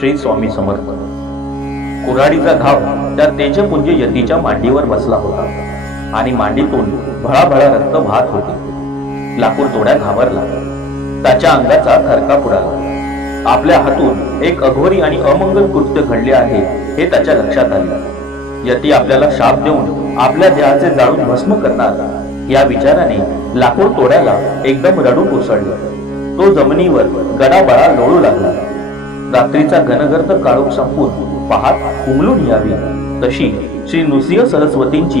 श्री स्वामी समर्थ। कुऱ्हाडीचा घाव त्या तेजपुंज यतीच्या मांडीवर बसला होता आणि मांडीतून भळाभळा रक्त वाहत होते। लाकूड तोड्या घाबरला, त्याच्या अंगाचा थरकाप उडाला। आपल्या हातून एक अघोरी आणि अमंगल कृत्य घडले आहे हे त्याच्या लक्षात आले। यती आपल्याला शाप देऊन आपल्या देहाचे जाळून भस्म करणार या विचाराने लाकूड तोड्याला एकदम रडू कोसळले। तो जमिनीवर गडाबडा लोळू लागला। रात्रीचा घनगर्द काळोख संपून पहाट उमलून यावी तशी श्री नृसिंह सरस्वतींची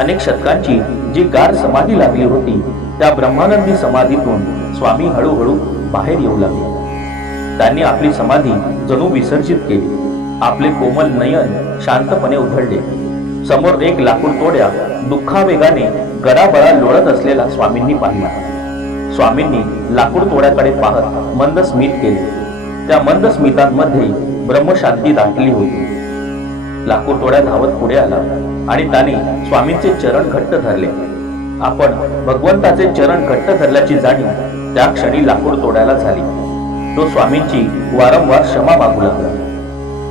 अनेक शतकांची जी गाढ समाधी लागली होती त्या ब्रह्मानंदी समाधीतून स्वामी हळूहळू बाहेर येऊ लागले। त्यांनी आपली समाधी जणू विसर्जित केली। आपले कोमल नयन शांतपणे उघडले। समोर एक लाकूड तोड्या दुःखावेगाने गडाबडा लोळत असलेला स्वामींनी पाहिला। स्वामींनी लाकूड तोड्याकडे पाहत मंद स्मित केले। त्या मंद स्मितांमध्ये ब्रह्मशांती दाटली होती। लाकूड तोड्या धावत पुढे आला आणि त्याने स्वामींचे चरण घट्ट धरले। आपण भगवंताचे चरण घट्ट धरल्याची जाणीव त्या क्षणी लाकूड तोड्याला झाली। तो स्वामींची वारंवार क्षमा मागू लागला।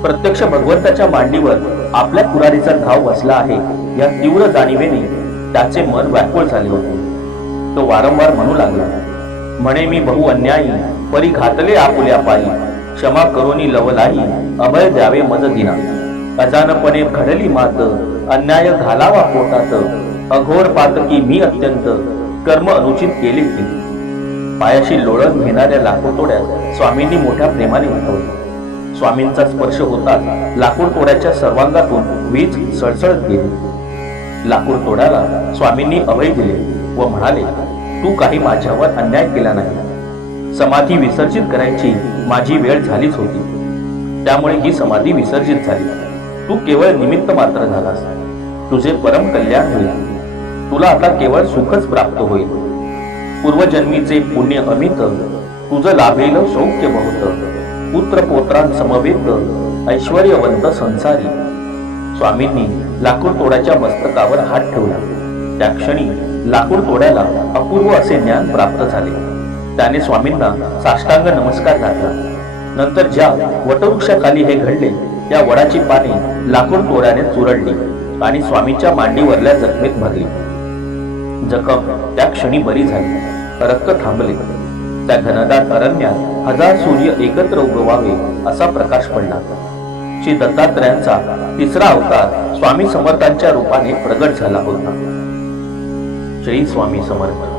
प्रत्यक्ष भगवंताच्या मांडीवर आपल्या कुऱ्हाडीचा घाव बसला आहे या तीव्र जाणीवेने त्याचे मन व्याकुळ झाले होते। तो वारंवार म्हणू लागला, म्हणे मी बहु अन्यायी परी घातले आपुल्या पायी, क्षमा करोनी लवलाई अभय द्यावे मज दिना। अजानपणे घडली मात अन्याय घालावा पोटात, अघोर पातकी मी अत्यंत कर्म अनुचित केले की। पायाशी लोळत घेणाऱ्या लाकूड तोड्यात स्वामींनी मोठ्या प्रेमाने उठवले। स्वामींचा स्पर्श होताच लाकूड तोड्याच्या सर्वांगातून वीज सळसळत गेली। लाकूड तोड्याला स्वामींनी अभय दिले व म्हणाले, तू काही माझ्यावर अन्याय केला नाही। समाधी विसर्जित करायची माझी वेळ झालीच होती, त्यामुळे ही समाधी विसर्जित झाली। तू केवळ निमित्त मात्र झालास। तुझे परम कल्याण होईल। तुला आता केवळ सुखच प्राप्त होईल। पूर्वजन्मीचे पुण्य अमित तुझं लाभेल सौख्य बहुत, पुत्र पोत्रांसमवेत ऐश्वर्यवंत संसारी। स्वामींनी लाकूड तोड्याच्या मस्तकावर हात ठेवला। त्या क्षणी लाकूड तोड्याला अपूर्व असे ज्ञान प्राप्त झाले। त्याने स्वामींना साष्टांग नमस्कार घातला। नंतर ज्या वटवृक्षाखाली हे घडले त्या वडाची पाने लाकूड तोड्याने चुरडली आणि स्वामींच्या मांडीवरल्या जखमेत भरली। जखम त्या क्षणी बरी झाली, रक्त थांबले। त्या घनदाट अरण्यात हजार सूर्य एकत्र उगवावे असा प्रकाश पडला। श्री दत्तात्रयांचा तिसरा अवतार स्वामी समर्थांच्या रूपाने प्रगट झाला होता। श्री स्वामी समर्थ।